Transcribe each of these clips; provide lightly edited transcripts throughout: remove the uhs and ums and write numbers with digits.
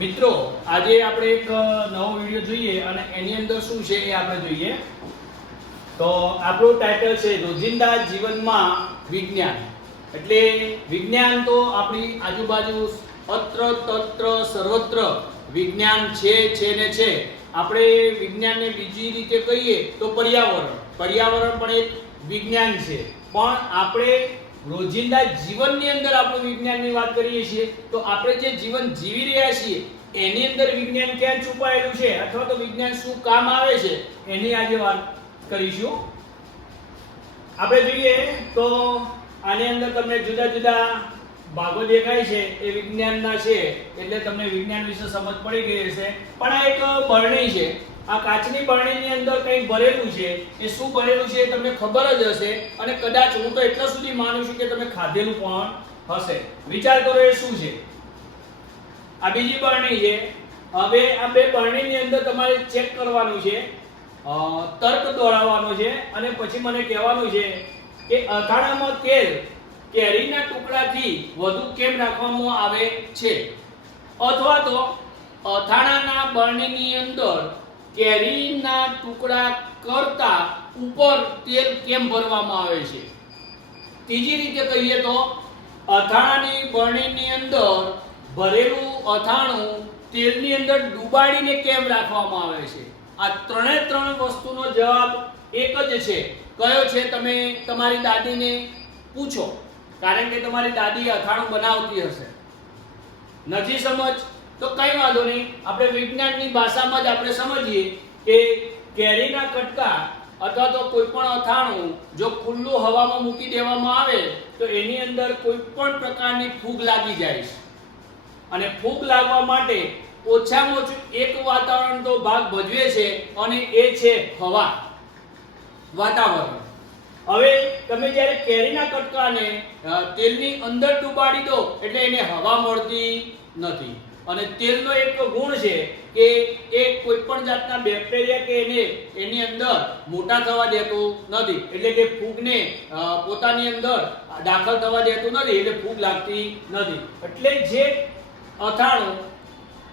મિત્રો આજે આપણે એક નવો વિડિયો જોઈએ અને એની અંદર શું છે એ આપણે જોઈએ. તો આપણું ટાઇટલ છે રોજિંદા જીવનમાં વિજ્ઞાન. એટલે વિજ્ઞાન તો આપણી આજુબાજુ અત્ર તત્ર સર્વત્ર વિજ્ઞાન છે ને છે. આપણે વિજ્ઞાનને બીજી રીતે કહીએ તો પર્યાવરણ પણ એક વિજ્ઞાન છે. પણ આપણે રોજિંદા જીવનની અંદર આપણું વિજ્ઞાનની વાત કરીએ છીએ તો આપણે જે જીવન જીવી રહ્યા છીએ એની અંદર વિજ્ઞાન ક્યાં છુપાયેલું છે અથવા તો વિજ્ઞાન શું કામ આવે છે એની આજે વાત કરીશું. આપણે જોઈએ તો આની અંદર તમને જુદા જુદા ભાગો દેખાય છે એ વિજ્ઞાનના છે એટલે તમને વિજ્ઞાન વિશે સમજ પડી ગઈ હશે. પણ આ એક બરણી છે. આ કાચની બરણીની અંદર કંઈ ભરેલું છે. એ શું ભરેલું છે તમને ખબર જ હશે અને કદાચ હું તો એટલા સુધી માનું છું કે તમે ખાધેલું પણ હશે. વિચાર કરો એ શું છે. આ બીજી બરણી છે. હવે આ બે બરણીની અંદર તમારે ચેક કરવાનું છે, તર્ક દોડાવવાનો છે અને પછી મને કહેવાનું છે કે અથાણામાં તેલ કેરીના ટુકડાથી વધુ કેમ રાખવામાં આવે છે, અથવા તો અથાણાના બરણીની અંદર કેરીના ટુકડા કરતા ઉપર તેલ કેમ ભરવામાં આવે છે. ત્રીજી રીતે કહીએ તો અથાણાની બરણીની અંદર ભરેલું અથાણું તેલની અંદર ડૂબાડીને કેમ રાખવામાં આવે છે. આ ત્રણ વસ્તુનો જવાબ એક જ છે. કયો છે તમે તમારી દાદીને પૂછો, કારણ કે તમારી દાદી અથાણું બનાવતી હશે. નથી સમજ તો કઈ વાંધો નહીં, આપણે વિજ્ઞાનની ભાષામાં જ આપણે સમજીએ કે કેરીના કટકા અથવા તો કોઈ પણ અથાણું જો ખુલ્લું હવામાં મૂકી દેવામાં આવે તો એની અંદર કોઈ પણ પ્રકારની ફૂગ લાગી જાય છે. અને ફૂગ લાગવા માટે ઓછામાં ઓછું એક વાતાવરણ તો ભાગ ભજવે છે અને એ છે હવા, વાતાવરણ. હવે તમે જ્યારે કેરીના કટકાને તેલની અંદર ડૂબાડી દો એટલે એને હવા મળતી નથી. અને તેલનો એક ગુણ છે કે એ કોઈ પણ જાતના બેક્ટેરિયા કે એની અંદર મોટા થવા દેતું નથી, એટલે કે ફૂગને પોતાની અંદર દાખલ થવા દેતું નથી, એટલે ફૂગ લાગતી નથી. એટલે જે અથાણું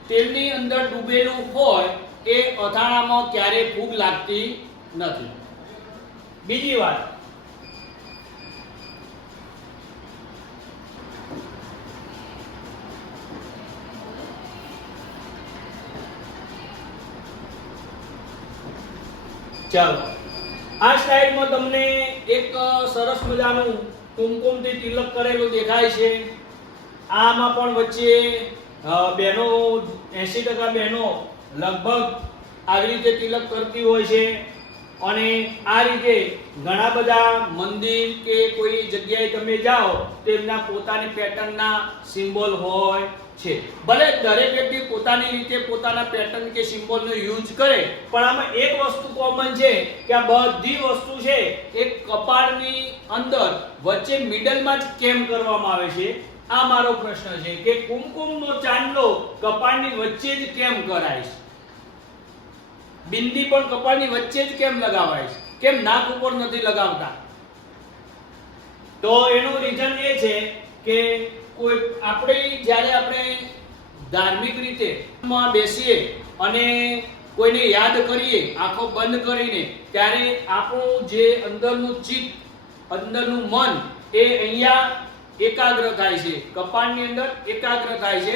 તેલની અંદર ડૂબેલું હોય એ અથાણામાં ક્યારેય ફૂગ લાગતી નથી. બીજી વાત, ચાલો આ સ્લાઇડમાં તમને એક સરસ મજાનું કુમકુમથી તિલક કરેલું દેખાય છે. આમાં પણ વચ્ચે બહેનો 80% બહેનો લગભગ આવી રીતે તિલક કરતી હોય છે. અને આ રીતે ઘણા બધા મંદિર કે કોઈ જગ્યાએ તમે જાઓ તો એમના પોતાની પેટર્નના સિમ્બોલ હોય છે. ભલે દરેક વ્યક્તિ પોતાની રીતે પોતાના પેટર્ન કે સિમ્બોલનો યુઝ કરે, પણ આમાં એક વસ્તુ કોમન છે કે આ બધી વસ્તુ છે એક કપાળની અંદર વચ્ચે મિડલમાં જ કેમ કરવામાં આવે છે. આ મારો પ્રશ્ન છે કે કુમકુમનો ચાંદલો કપાળની વચ્ચે જ કેમ કરાય છે. બિંદી પણ કપાળની વચ્ચે જ કેમ લગાવાય છે, કેમ નાક ઉપર નથી લગાવતા? તો એનું રીઝન એ છે કે કોઈ જ્યારે આપણે ધાર્મિક રીતે બેસીએ અને કોઈને યાદ કરીએ આંખો બંધ કરીને, ત્યારે આપણું જે અંદરનું ચિત્ત, અંદરનું મન એ અહીંયા એકાગ્ર થાય છે, કપાળની અંદર એકાગ્ર થાય છે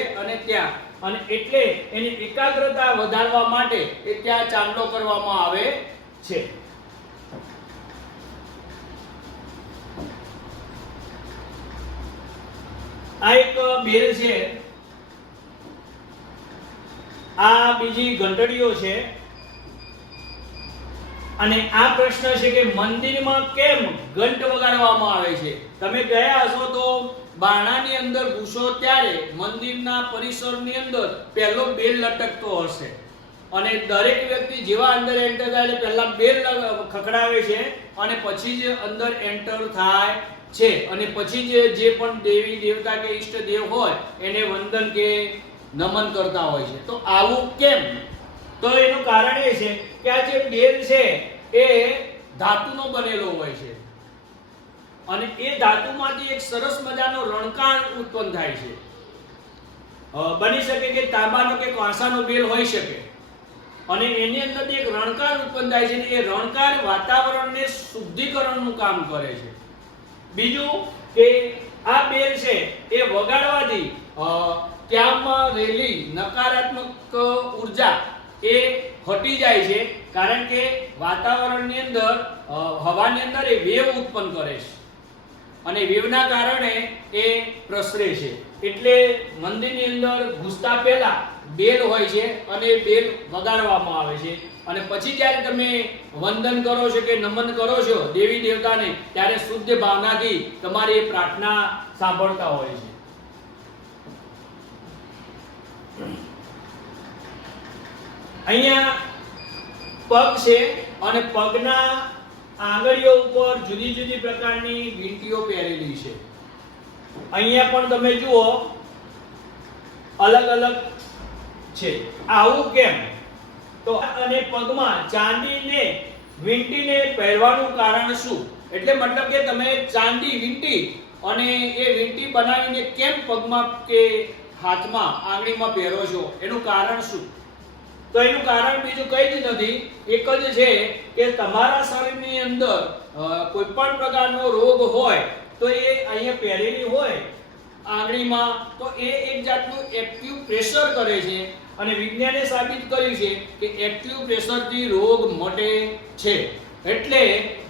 અને એટલે એની એકાગ્રતા વધારવા માટે એ ત્યાં ચાંદલો કરવામાં આવે છે. આ એક બેલ છે, આ બીજી ઘંટડીઓ છે. અને આ પ્રશ્ન છે કે મંદિરમાં કેમ ઘંટ વગાડવામાં આવે છે. તમે ગયા હશો તો બારણાની અંદર ઘૂસો ત્યારે મંદિરના પરિસરની અંદર પહેલો બેલ લટકતો હશે અને દરેક વ્યક્તિ જેવા અંદર એન્ટર થાય એટલે પહેલા બેલ ખખડાવે છે અને પછી જ અંદર એન્ટર થાય છે. અને પછી જે પણ દેવી દેવતા કે ઈષ્ટ દેવ હોય એને વંદન કે નમન કરતા હોય છે. તો આવું કેમ? તો એનું કારણ એ છે કે આ જે બેલ છે એ ધાતુનો બનેલો હોય છે અને એ ધાતુમાંથી એક સરસ મજાનો રણકાણ ઉત્પન્ન થાય છે. બની શકે કે તાંબાનો કે કાંસાનો બેલ હોઈ શકે અને એની અંદરથી એક રણકાર ઉત્પન્ન થાય છે. એ રણકાર વાતાવરણને શુદ્ધિકરણનું કામ કરે છે. બીજું કે આ બેલ છે એ વગાડવાથી ત્યાંમાં રહેલી નકારાત્મક ઉર્જા એ હટી જાય છે, કારણ કે વાતાવરણની અંદર હવાની અંદર એ વેવ ઉત્પન્ન કરે છે અને વેવના કારણે એ પ્રસરે છે. એટલે મંદિરની અંદર ઘૂસતા પહેલા બેલ હોય છે અને બેલ વગાડવામાં આવે છે અને પછી જ્યારે તમે વંદન કરો છો કે નમન કરો છો દેવી દેવતાને, ત્યારે શુદ્ધ ભાવનાથી તમારી એ પ્રાર્થના સાંભળતા હોય છે. અહીંયા પગ છે અને પગના આંગળીઓ ઉપર જુદી જુદી પ્રકારની વીંટીઓ પહેરેલી છે. અહીંયા પણ તમે જુઓ અલગ અલગ છે. આવું કેમ? તો અને પગમાં ચાંદીને વીંટીને પહેરવાનું કારણ શું? એટલે મતલબ કે તમે ચાંદી વીંટી અને એ વીંટી બનાવીને કેમ પગમાં કે હાથમાં આંગળીમાં પહેરો છો, એનું કારણ શું? તો એનું કારણ બીજું કંઈ જ નથી, એક જ છે કે તમારા શરીરની અંદર કોઈ પણ પ્રકારનો રોગ હોય તો એ અહીંયા પહેરેલી હોય આંગળીમાં, તો એ એક જાતનું એક્ટિવ પ્રેશર કરે છે અને વિજ્ઞાને સાબિત કર્યું છે કે એક્ટિવ પ્રેશરથી રોગ મટે છે. એટલે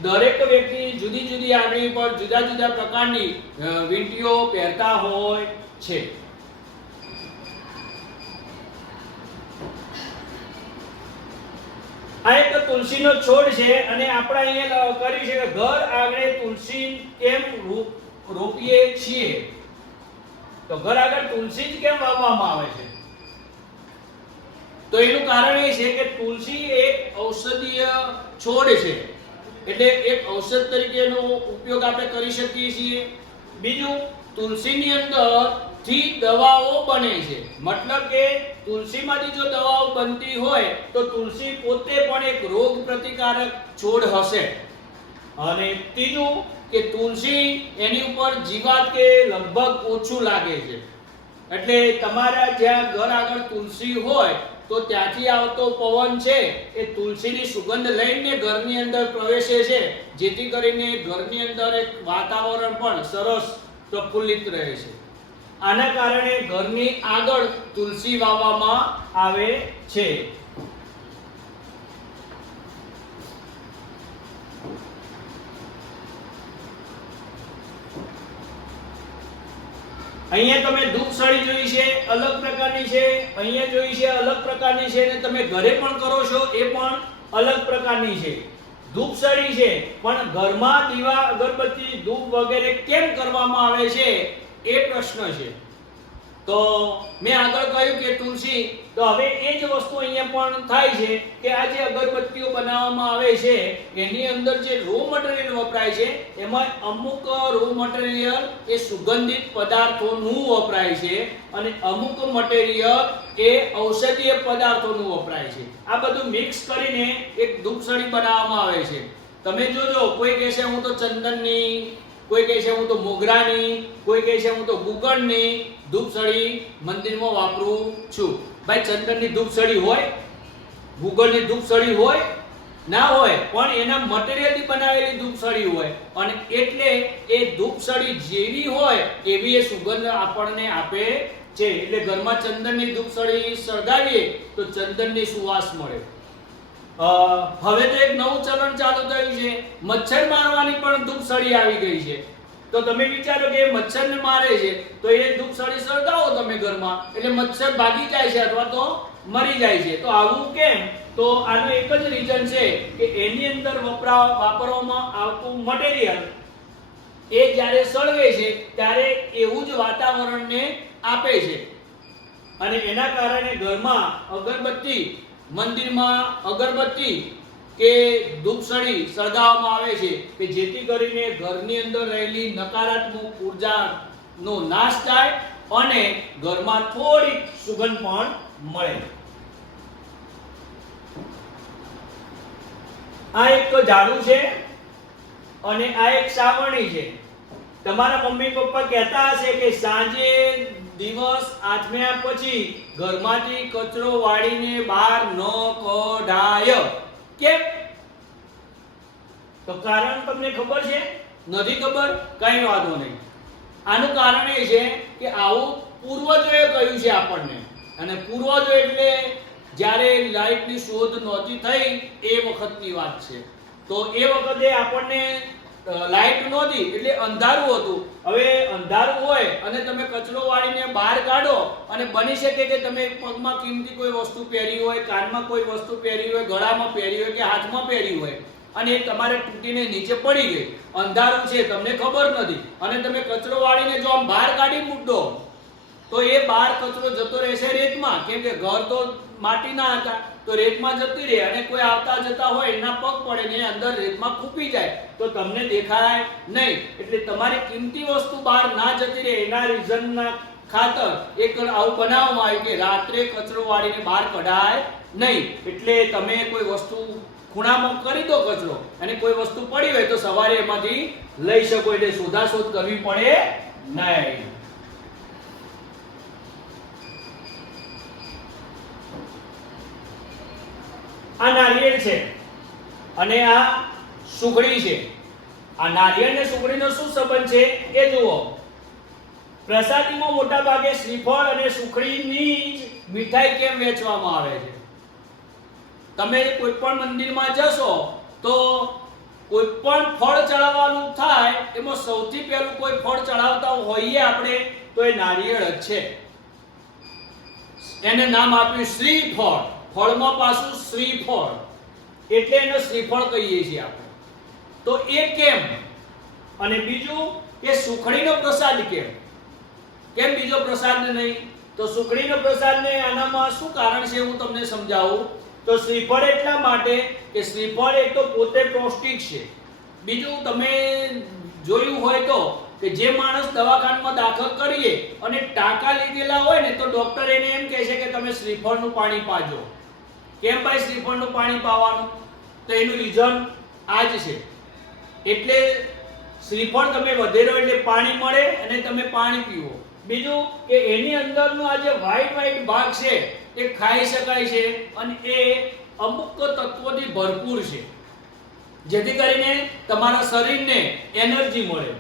દરેક વ્યક્તિ જુદી જુદી આંગળી પર જુદા જુદા પ્રકારની વીંટીઓ પહેરતા હોય છે. આ એક તુલસીનો છોડ છે અને આપણે અહીંયા કર્યું છે કે ઘર આંગણે તુલસી કેમ રોપીએ છીએ? તો ઘર આગળ તુલસી જ કેમ વાવવામાં આવે છે? તો એનું કારણ એ છે કે તુલસી એક ઔષધીય છોડ છે, એટલે એક ઔષધ તરીકેનો ઉપયોગ આપણે કરી શકીએ છીએ. બીજું, તુલસીની અંદર થી દવાઓ બને છે, મતલબ કે તુલસીમાંથી જો દવાઓ બનતી હોય તો તુલસી પોતે પણ એક રોગ પ્રતિકારક છોડ હશે. અને ત્રીજું કે તુલસી એની ઉપર જીવાત કે લગભગ ઓછું લાગે છે, એટલે તમારા જ્યાં ઘર આગળ તુલસી હોય તો ત્યાંથી આવતો પવન છે એ તુલસીની સુગંધ લઈને ઘરની અંદર પ્રવેશે છે, જેથી કરીને ઘરની અંદર એક વાતાવરણ પણ સરસ પ્રફુલ્લિત રહે છે. આના કારણે ઘરની આગળ તુલસી વાવવામાં આવે છે. અહીંયા તમે ધૂપસળી જોઈ છે, અલગ પ્રકારની છે. અહીંયા જોઈ છે, અલગ પ્રકારની છે. અને તમે ઘરે પણ કરો છો એ પણ અલગ પ્રકારની છે. ધૂપસળી છે, પણ ઘરમાં દીવા અગરબત્તી ધૂપ વગેરે કેમ કરવામાં આવે છે એ પ્રશ્ન છે. તો મેં આગળ કહ્યું કે તુલસી, તો હવે એ જ વસ્તુ અહીંયા પણ થાય છે કે આ જે અગરબત્તીઓ બનાવવામાં આવે છે એની અંદર જે રો મટીરીયલ વપરાય છે એમાં અમુક રો મટીરીયલ એ સુગંધિત પદાર્થોનું વપરાય છે અને અમુક મટીરીયલ એ ઔષધીય પદાર્થોનું વપરાય છે. આ બધું મિક્સ કરીને એક ધૂપસળી બનાવવામાં આવે છે. તમે જોજો, કોઈ કહેશે હું તો ચંદનની, કોઈ કહે છે હું તો મોગરાની, કોઈ કહે છે હું તો ગુગળની ધૂપસળી મંદિરમાં વાપરું છું. ભાઈ, ચંદનની ધૂપસળી હોય, ગુગળની ધૂપસળી હોય? ના હોય, પણ એના મટીરીયલથી બનાવેલી ધૂપસળી હોય અને એટલે એ ધૂપસળી જેવી હોય એવી એ સુગંધ આપણને આપે છે. એટલે ઘરમાં ચંદનની ધૂપસળી સળગાવીએ તો ચંદનની સુવાસ મળે. હવે તો એક નવું ચલણ ચાલુ થયું છે, મચ્છર મારવાની પણ ધૂપસળી આવી ગઈ છે. તો તમે વિચારો કે મચ્છરને મારે છે તો એ ધૂપસળી સળગાવો તમે ઘરમાં, એટલે મચ્છર ભાગી જાય છે અથવા તો મરી જાય છે. તો આવું કેમ? તો આનો એક જ રીઝન છે કે એની અંદર વાપરવામાં આવતું મટીરીયલ એ જ્યારે સળગે છે ત્યારે એવું જ વાતાવરણને આપે છે અને એના કારણે ઘરમાં અગરબત્તી, મંદિરમાં અગરબત્તી કે ધૂપસળી સળગાવવામાં આવે છે કે જેથી કરીને ઘરની અંદર રહેલી નકારાત્મક ઉર્જાનો નાશ થાય અને ઘરમાં થોડી સુગંધ પણ મળે. આ એક ઝાડુ છે અને આ એક સાવરણી છે. તમારા મમ્મી પપ્પા કહેતા હશે કે સાંજે દિવસ આથમ્યા પછી ઘરમાંથી કચરો વાળીને બહાર ન કઢાય. કેમ? તો કારણ તમને ખબર છે? નથી ખબર? કઈ વાંધો નહીં. આનું કારણ એ છે કે આવું પૂર્વજોએ કહ્યું છે આપણને. અને પૂર્વજો એટલે જ્યારે લાઇટની શોધ નહોતી થઈ એ વખતની વાત છે. તો એ વખતે આપણને લાઇટ નહોતી એટલે અંધારું હતું. હવે અંધારું હોય અને તમે કચરો વાળીને બહાર કાઢો અને બની શકે કે તમે પગમાં કિંમતી કોઈ વસ્તુ પહેરી હોય, કાનમાં કોઈ વસ્તુ પહેરી હોય, ગળામાં પહેરી હોય કે હાથમાં પહેરી હોય અને એ તમારે તૂટીને નીચે પડી ગઈ. અંધારું છે, તમને ખબર નથી અને તમે કચરો વાળીને જો આમ બહાર કાઢી મૂકો તો એ બહાર કચરો જતો રહેશે રેતમાં. કેમ કે ઘર તો માટીના હતા તો રેતમાં જતી રહે અને કોઈ આવતા જતા હોય એના પગ પડે ને અંદર રેતમાં ખૂપી જાય તો તમને દેખાય નહીં. એટલે તમારી કિંમતી વસ્તુ બહાર ના જતી રહે એના રીઝનના ખાતર એક આવું બનાવવામાં આવ્યું કે રાત્રે કચરો વાળીને બહાર કઢાય નહીં. એટલે તમે કોઈ વસ્તુ ખૂણામાં કરી દો કચરો અને કોઈ વસ્તુ પડી હોય તો સવારે એમાંથી લઈ શકો. એટલે શોધાશોધ કરવી પડે નહીં. આ નારિયેળ છે અને આ સુખડી છે. આ નારિયેળ ને સુખડીનો શું સંબંધ છે એ જુઓ. પ્રસાદીમાં મોટા ભાગે શ્રીફળ અને સુખડીની જ મીઠાઈ કેમ વેચવામાં આવે છે? તમે કોઈ પણ મંદિરમાં જશો તો કોઈ પણ ફળ ચડાવવાનું થાય એમાં સૌથી પહેલું કોઈ ફળ ચડાવતા હોઈએ આપણે તો એ નારિયેળ જ છે. એને નામ આપ્યું શ્રીફળ. ફળમાં પાછું શ્રીફળ એટલે એને શ્રીફળ કહીએ છીએ આપણે. તો એ કેમ? અને બીજું કે સુખડીનો પ્રસાદ કેમ? કેમ બીજો પ્રસાદ નહીં? તો સુખડીનો પ્રસાદ ને આનામાં શું કારણ છે હું તમને સમજાવું. તો શ્રીફળ એટલા માટે કે શ્રીફળ એક તો પોતે પૌષ્ટિક છે. બીજું તમે જોયું હોય તો કે જે માણસ દવાખાનામાં દાખલ કરીએ અને ટાંકા લીધેલા હોય ને તો ડોક્ટર એને એમ કહે છે કે તમે શ્રીફળનું પાણી પાજો. કેમ ભાઈ શ્રીફળનું પાણી પાવાનું? તો એનું રીઝન આ જ છે. એટલે શ્રીફળ તમે વધેરો એટલે પાણી મળે અને તમે પાણી પીવો. બીજું કે એની અંદરનો આ જે વ્હાઈટ ભાગ છે એ ખાઈ શકાય છે અને એ અમુક તત્વોથી ભરપૂર છે જેથી કરીને તમારા શરીરને એનર્જી મળે.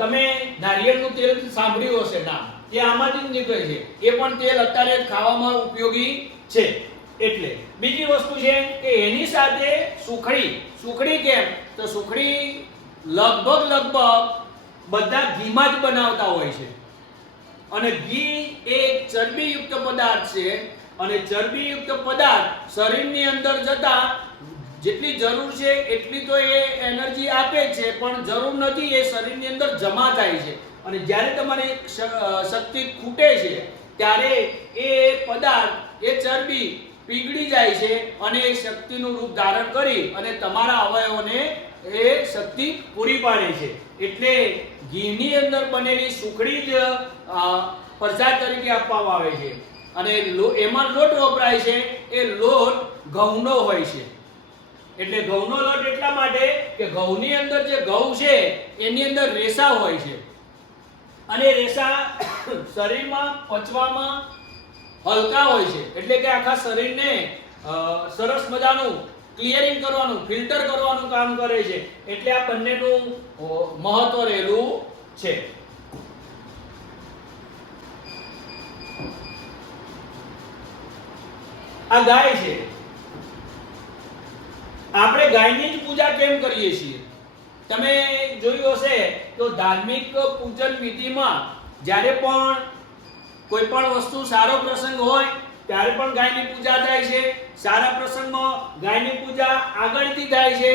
તમે નારિયેળનું તેલ સાંભળ્યું હશે નામ, એ આમાંથી જ નીકળે છે. એ પણ તેલ અત્યારે ખાવામાં ઉપયોગી છે. એટલે બીજી વસ્તુ છે કે એની સાથે સુખડી. સુખડી કેમ? તો સુખડી લગભગ બધા ઘીમાં જ બનાવતા હોય છે અને ઘી એ ચરબીયુક્ત પદાર્થ છે અને ચરબીયુક્ત પદાર્થ શરીરની અંદર જતા જેટલી જરૂર છે એટલી તો એ એનર્જી આપે છે પણ જરૂર નથી એ શરીરની અંદર જમા થાય છે અને જ્યારે તમારી શક્તિ ખૂટે છે ત્યારે એ પદાર્થ એ ચરબી પીગળી જાય છે અને એ શક્તિનું રૂપ ધારણ કરી અને તમારા અવયવોને એ શક્તિ પૂરી પાડે છે. એટલે ઘીની અંદર બનેલી સુખડી જ પ્રસાદ તરીકે આપવામાં આવે છે અને એમાં લોટ વપરાય છે. એ લોટ ઘઉંનો હોય છે. એટલે ઘઉંનો લોટ એટલા માટે કે ઘઉંની અંદર જે ઘઉં છે એની અંદર રેસા હોય છે અને રેસા શરીરમાં પચવામાં હલકા હોય છે. એટલે કે આખા શરીરને સરસ મજાનું ક્લિયરિંગ કરવાનું, ફિલ્ટર કરવાનું કામ કરે છે. એટલે આ બંનેનું મહત્વ રહેલું છે. આ ગાય છે. આપણે ગાયની જ પૂજા કેમ કરીએ છીએ? તમે જોયું હશે તો ધાર્મિક પૂજન વિધિમાં જ્યારે પણ કોઈ પણ વસ્તુ સારો પ્રસંગ હોય ત્યારે પણ ગાયની પૂજા થાય છે. સારા પ્રસંગમાં ગાયની પૂજા આગળથી થાય છે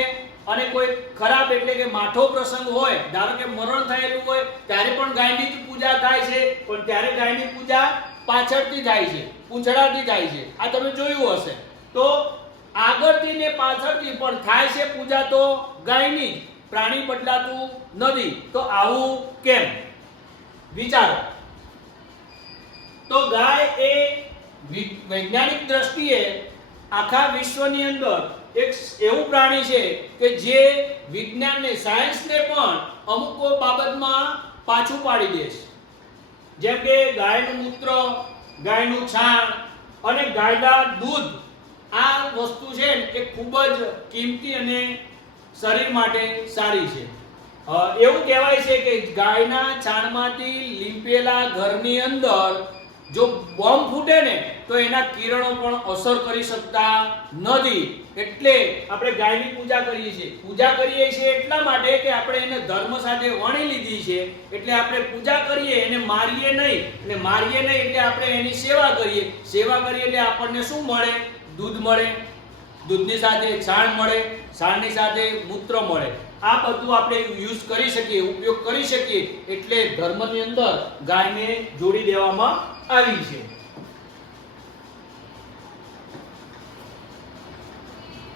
અને કોઈ ખરાબ એટલે કે માઠો પ્રસંગ હોય, ધારો કે મરણ થયેલું હોય ત્યારે પણ ગાયની જ પૂજા થાય છે પણ ત્યારે ગાયની પૂજા પાછળથી થાય છે, પૂંછડાથી થાય છે. આ તમે જોયું હશે. તો આગળથી ને પાછળથી પણ થાય છે પૂજા તો ગાયની, પ્રાણી બદલાતું નથી. તો આવું કેમ? વિચારો. તો ગાય એ વૈજ્ઞાનિક દ્રષ્ટિએ આખા વિશ્વની અંદર એક એવું પ્રાણી છે કે જે વિજ્ઞાનને, સાયન્સને પણ અમુક બાબતમાં પાછું પાડી દે છે. જેમ કે ગાયનું મૂત્ર, ગાયનું છાણ અને ગાયના દૂધ, આ વસ્તુ છે એ ખૂબ જ કિંમતી અને શરીર માટે સારી છે. એવું કહેવાય છે કે ગાયના છાણમાંથી લીંપેલા ઘરની અંદર જો બોમ્બ ફૂટે ને તો એના કિરણો પણ અસર કરી શકતા નથી. એટલે આપણે ગાયની પૂજા કરીએ છીએ. પૂજા કરીએ છીએ એટલા માટે કે આપણે એને ધર્મ સાથે વણી લીધી છે. એટલે આપણે પૂજા કરીએ, એને મારીએ નહીં. એટલે મારીએ નહીં એટલે આપણે એની સેવા કરીએ. સેવા કરીએ એટલે આપણને શું મળે? દૂધ મળે, દૂધની સાથે છાણ મળે, છાણની સાથે મૂત્ર મળે. આ બધું આપણે યુઝ કરી શકીએ, ઉપયોગ કરી શકીએ. એટલે ધર્મની અંદર ગાયને જોડી દેવામાં આવી છે.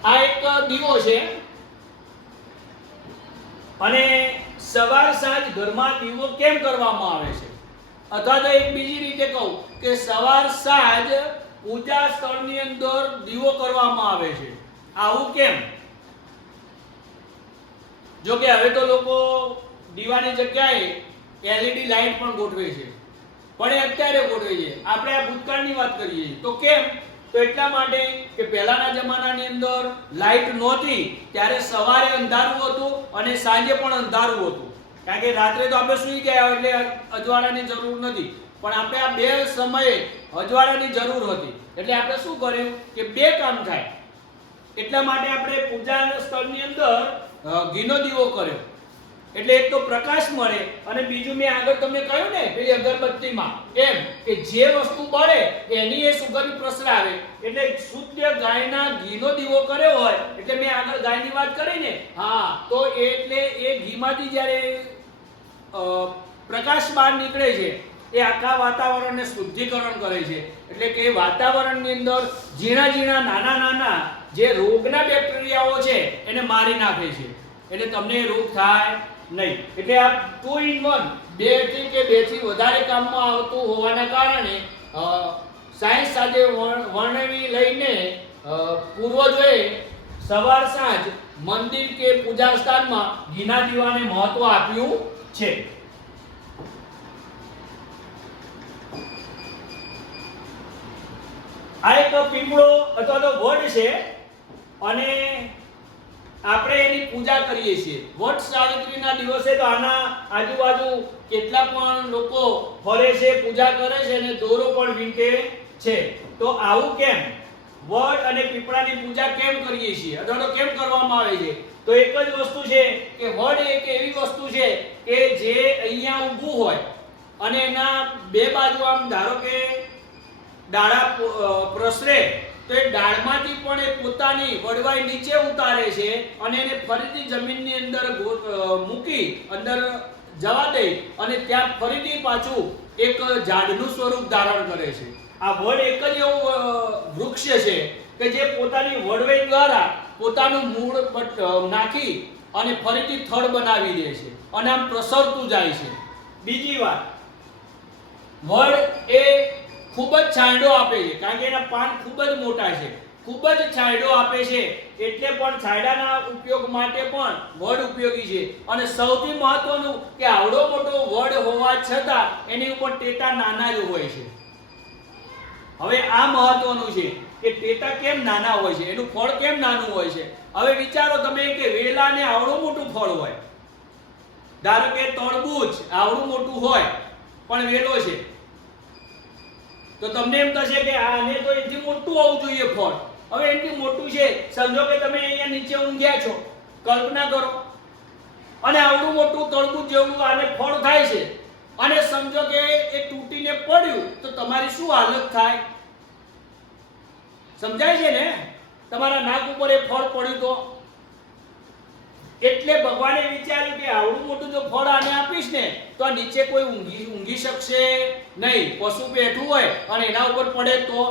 આ એક દીવો છે અને સવાર સાંજ ઘરમાં દીવો કેમ કરવામાં આવે છે? અથવા તો એક બીજી રીતે કહું કે સવાર સાંજ પૂજા સ્થળની અંદર દીવો કરવામાં આવે છે. આવું કેમ? જો કે હવે તો લોકો દીવાની જગ્યાએ LED લાઈટ પણ ગોઠવે છે, પણ એ અત્યારે ગોઠવે છે. આપણે આ ભૂતકાળની વાત કરીએ તો કેમ? તો એટલા માટે કે પહેલાના જમાનાની અંદર લાઈટ નહોતી, ત્યારે સવારે અંધારું હતું અને સાંજે પણ અંધારું હતું. કારણ કે રાત્રે તો આપણે સૂઈ ગયા એટલે અજવાળાની જરૂર નથી, પણ આપણે આ બે સમયે અજવાળાની જરૂર હતી. એટલે આપણે શું કર્યું કે બે કામ થાય. એટલા માટે આપણે પૂજા સ્થળની અંદર ઘીનો દીવો કર્યો. એટલે એક તો પ્રકાશ મળે અને બીજું મેં આગળ તમને કહ્યું ને પેલી અગરબત્તીમાં એમ કે જે વસ્તુ બળે એની એ સુગંધ પ્રસરાવે. એટલે શુદ્ધ ગાયના ઘીનો દીવો કર્યો હોય એટલે મેં આગળ ગાયની વાત કરી ને, હા, તો એટલે એ ઘીમાંથી જ્યારે પ્રકાશ બહાર નીકળે છે એ આખા વાતાવરણને શુદ્ધિકરણ કરે છે. એટલે કે વાતાવરણની અંદર ઝીણા ઝીણા નાના નાના જે રોગના બેક્ટેરિયાઓ છે એને મારી નાખે છે. એટલે તમને રોગ થાય નહીં. એટલે આ 2 in 1, બે કે બેથી વધારે કામમાં આવતું હોવાના કારણે સાયન્સ સાથે વર્ણવી લઈને પૂર્વજોએ સવાર સાંજ મંદિર કે પૂજા સ્થાનમાં ઘીના દીવાને મહત્વ આપ્યું છે. આ એક પીપળો અથવા તો વડ છે અને આપણે એની પૂજા કરીએ છીએ. વટ સાવિત્રીના દિવસે તો આના આજુબાજુ કેટલા પણ લોકો ફરે છે, પૂજા કરે છે અને દોરો પણ વીંટે છે. તો આવું કેમ? વડ અને પીપળાની પૂજા કેમ કરીએ છીએ અથવા તો કેમ કરવામાં આવે છે? તો એક જ વસ્તુ છે કે વડ એક એવી વસ્તુ છે કે જે અહીંયા ઊભું હોય અને એના બે બાજુ આમ ધારો કે ડાળા પ્રસરે તો એ ડાળમાંથી પણ એ પોતાની વડવાઈ નીચે ઉતારે છે અને એને ફરીથી જમીનની અંદર મૂકી અંદર જવા દે અને ત્યાં ફરીથી પાછું એક ઝાડનું સ્વરૂપ ધારણ કરે છે. આ વડ એક જ એવું વૃક્ષ છે કે જે પોતાની વડવાઈ દ્વારા પોતાનું મૂળ નાખી અને ફરીથી થડ બનાવી દે છે અને આમ પ્રસરતું જાય છે. બીજી વાત, વડ એ ખૂબ જ છાંયડો આપે છે કારણ કે એના પાન ખૂબ જ મોટા છે, ખૂબ જ છાંયડો આપે છે. એટલે પણ છાંયડાના ઉપયોગ માટે પણ વડ ઉપયોગી છે. અને સૌથી મહત્વનું કે આવડો મોટો વડ હોવા છતાં એની ઉપર ટેટા નાના જ હોય છે. હવે આ મહત્વનું છે કે ટેટા કેમ નાના હોય છે, એનું ફળ કેમ નાનું હોય છે. હવે વિચારો તમે કે વેલાને આવડું મોટું ફળ હોય, ધારો કે તરબૂચ આવડું મોટું હોય પણ વેલો છે, તો તમને એમ થશે કે આને તો એથી મોટું હોવું જોઈએ ફળ. હવે એથી મોટું છે, સમજો કે તમે અહીંયા નીચે ઊંઘ્યા છો, કલ્પના કરો, અને આવડું મોટું તરબૂચ જેવું આને ફળ થાય છે અને સમજો કે એ તૂટીને પડ્યું તો તમારી શું હાલત થાય? સમજાય છે ને? તમારા નાક ઉપર એ ફળ પડ્યું તો એટલે ભગવાને વિચાર્યું કે આવડું મોટું જો ફળ આને આપીશ ને તો આ નીચે કોઈ ઊંઘી શકશે નહીં. પશુ બેઠું હોય અને એના ઉપર પડે તો,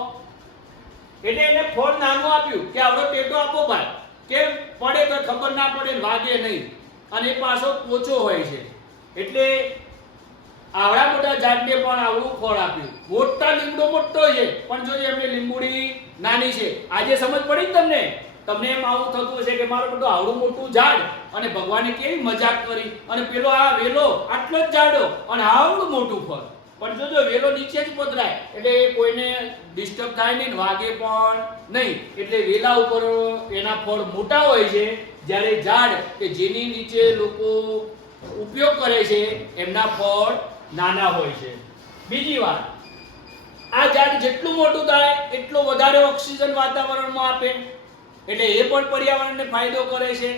એટલે એને ફળ નાનું આપ્યું કે આવડો ટેટો આપો ભાઈ, કે પડે તો ખબર ના પડે, વાગે નહીં, અને પાછો પોચો હોય છે. એટલે આવડા મોટા ઝાડને પણ આવડું ફળ આપ્યું. મોટા લીમડો મોટો છે પણ જો એમને લીંબુડી નાની છે. આજે સમજ પડી તમને? તમને એમ આવું થતું હશે કે મારું બધું આવડું મોટું ઝાડ અને ભગવાને કેવી મજાક કરી, અને પેલો આ વેલો આટલો જ જાડો અને આવડું મોટું ફળ. પણ જોજો વેલો નીચે જ પધરાય એટલે કોઈને ડિસ્ટર્બ થાય નહીં, વાગે પણ નહીં. એટલે વેલા ઉપર એના ફળ મોટા હોય છે, જ્યારે ઝાડ કે જેની નીચે લોકો ઉપયોગ કરે છે એમના ફળ નાના હોય છે. બીજી વાત, આ ઝાડ જેટલું મોટું થાય એટલો વધારે ઓક્સિજન વાતાવરણમાં આપે, એટલે એ પણ પર્યાવરણને ફાયદો કરે છે.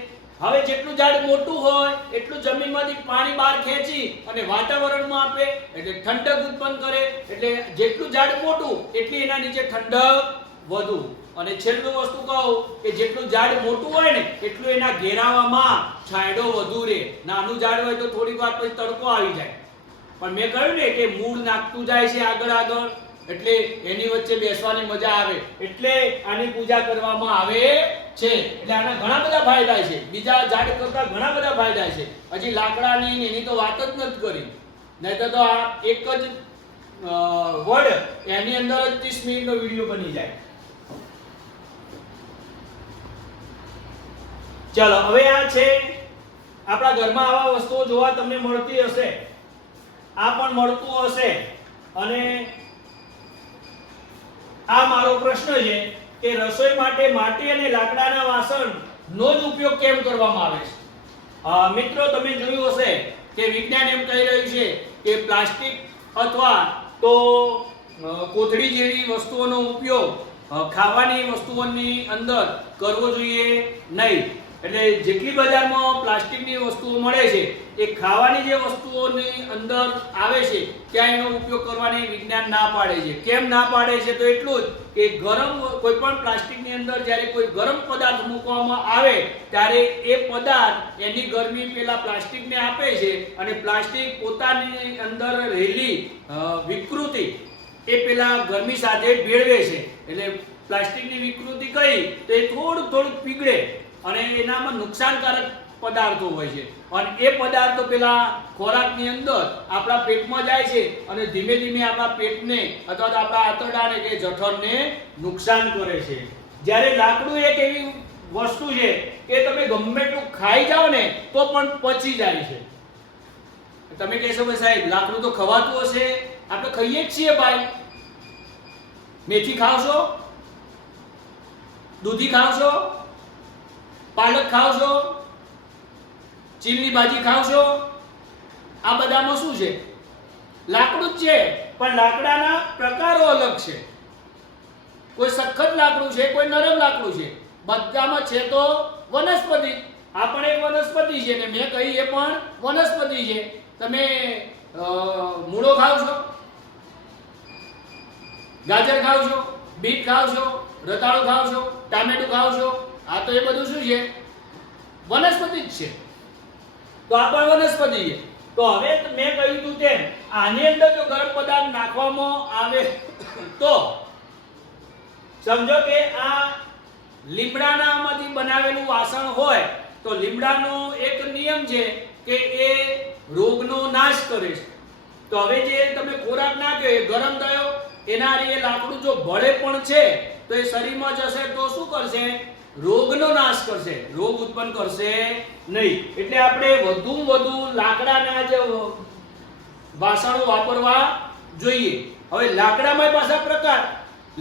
હવે જેટલું ઝાડ મોટું હોય એટલું જમીનમાંથી પાણી બહાર ખેંચી અને વાતાવરણમાં આપે, એટલે ઠંડક ઉત્પન્ન કરે. એટલે જેટલું ઝાડ મોટું એટલી એના નીચે ઠંડક વધુ. અને છેલ્લું વસ્તુ કહું કે જેટલું ઝાડ મોટું હોય ને એટલું એના ઘેરાવામાં છાંયડો વધુ રહે. નાનું ઝાડ હોય તો થોડીક વાર પછી તડકો આવી જાય, પણ મેં કહ્યું ને કે મૂળ નાખતું જાય છે આગળ આગળ, એટલે એની વચ્ચે બેસવાની મજા આવે, એટલે આની પૂજા કરવામાં આવે છે. એટલે આના ઘણા બધા ફાયદા છે, બીજા ઝાડ કરતા ઘણા બધા ફાયદા છે. હજી લાકડાની એની તો વાત જ નથી કરી, નહીતર તો આ એક જ વર્ડ એની અંદર જ 30 મિનિટનો વિડિયો બની જાય. ચલો હવે આ છે આપણા ઘરમાં આવા વસ્તુઓ જોવા તમને મળતી હશે, આ પણ મળતું હશે. અને આ મારો પ્રશ્ન છે કે રસોઈ માટે માટી અને લાકડાના વાસણનો જ ઉપયોગ કેમ કરવામાં આવે છે? મિત્રો તમે જોયું હશે કે વિજ્ઞાન એમ કહી રહ્યું છે કે પ્લાસ્ટિક અથવા તો કોથળી જેવી વસ્તુઓનો ઉપયોગ ખાવાની વસ્તુઓની અંદર કરવો જોઈએ નહીં. એટલે જેટલી બજારમાં પ્લાસ્ટિકની વસ્તુઓ મળે છે એ ખાવાની જે વસ્તુઓની અંદર આવે છે ત્યાં એનો ઉપયોગ કરવાની વિજ્ઞાન ના પાડે છે. કેમ ના પાડે છે? તો એટલું જ કે ગરમ કોઈ પણ પ્લાસ્ટિકની અંદર જ્યારે કોઈ ગરમ પદાર્થ મૂકવામાં આવે ત્યારે એ પદાર્થ એની ગરમી પેલા પ્લાસ્ટિકને આપે છે અને પ્લાસ્ટિક પોતાની અંદર રહેલી વિકૃતિ એ પેલા ગરમી સાથે ભેળવે છે. એટલે પ્લાસ્ટિકની વિકૃતિ કઈ તો એ થોડું પીગળે અને એનામાં નુકસાનકારક પદાર્થો હોય છે, અને એ પદાર્થો પેલા ખોરાકની અંદર આપણા પેટમાં જાય છે અને ધીમે ધીમે આપણા પેટને અથવા તો આપણા આંતરડાને કે જઠરને નુકસાન કરે છે. જ્યારે લાકડું એક એવી વસ્તુ છે કે તમે ગમે એટલું ખાઈ જાઓ ને તો પણ પચી જાય છે. તમે કહેશો કે સાહેબ લાકડું તો ખવાતું હશે, આપણે ખાઈએ જ છીએ ભાઈ. મેથી ખાવશો, દૂધી ખાવશો, પાલક ખાવશો, ચીલની ભાજી ખાવશો, આ બધામાં શું છે? લાકડું જ છે, પણ લાકડાના પ્રકારો અલગ છે. કોઈ સખત લાકડું છે, કોઈ નરમ લાકડું છે, બધામાં છે તો વનસ્પતિ. આ પણ એક વનસ્પતિ છે ને મેં કહી એ પણ વનસ્પતિ છે. તમે મૂળો ખાવશો, ગાજર ખાવશો, બીટ ખાવશો, રતાળુ ખાવશો, ટામેટું ખાવશો, આ તો એ બધું શું છે? વનસ્પતિ જ છે. તો આ પણ વનસ્પતિ છે. તો હવે મેં કહ્યું હતું તેમ આની અંદર જો ગરમ પદાર્થ નાખવામાં આવે તો સમજો કે આ લીમડાનામાંથી બનાવેલું વાસણ હોય તો લીમડાનો એક નિયમ છે કે એ રોગનો નાશ કરે છે. તો હવે જે તમે ખોરાક નાખ્યો એ ગરમ થયો, એના એ લાકડું જો બળે પણ છે તો એ શરીરમાં જશે તો શું કરશે? રોગનો નાશ કરશે, રોગ ઉત્પન્ન કરશે નહીં. એટલે આપણે વધુ લાકડાના જે વાસણો વાપરવા જોઈએ. હવે લાકડામાં પાછા પ્રકાર,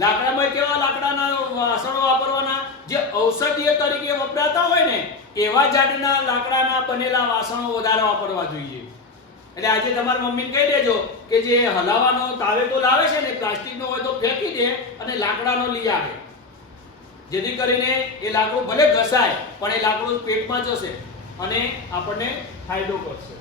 લાકડામાં કેવા લાકડાના વાસણો વાપરવાના? જે ઔષધીય તરીકે વપરાતા હોય ને એવા જાતના લાકડાના બનેલા વાસણો વધારે વાપરવા જોઈએ. એટલે આજે તમારા મમ્મીને કહી દેજો કે જે હલાવવાનો તાવેતો લાવે છે ને પ્લાસ્ટિકનો હોય તો ફેંકી દે અને લાકડાનો લઈ આવે, જેથી કરીને એ લાકડું ભલે ઘસાય પણ એ લાકડું પેટમાં જશે અને આપણને ફાયદો કરશે.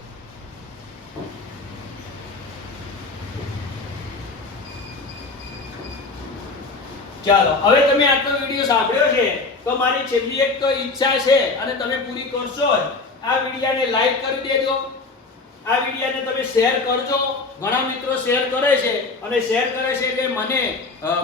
ચાલો હવે તમે આટલો વિડિયો સાંભળ્યો છે તો મારી છેલ્લી એક તો ઈચ્છા છે અને તમે પૂરી કરશો જ. આ વિડિયાને લાઈક કરી દેજો, આ વિડિયાને તમે શેર કરજો. ઘણા મિત્રો શેર કરે છે અને શેર કરે છે એટલે મને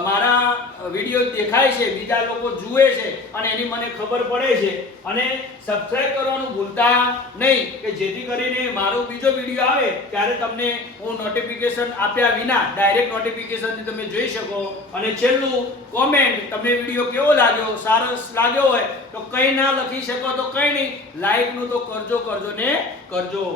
મારા વિડિયો દેખાય છે, બીજા લોકો જુએ છે અને એની મને ખબર પડે છે. અને સબસ્ક્રાઇબ કરવાનું ભૂલતા નહીં કે જેથી કરીને મારો બીજો વિડિયો આવે ત્યારે તમને હું નોટિફિકેશન આપ્યા વિના ડાયરેક્ટ નોટિફિકેશનથી તમે જોઈ શકો. અને છેલ્લું કોમેન્ટ, તમને વિડિયો કેવો લાગ્યો? સરસ લાગ્યો હોય તો કંઈ ના લખી શકો તો કંઈ નહીં, લાઈકનું તો કરજો ને કરજો.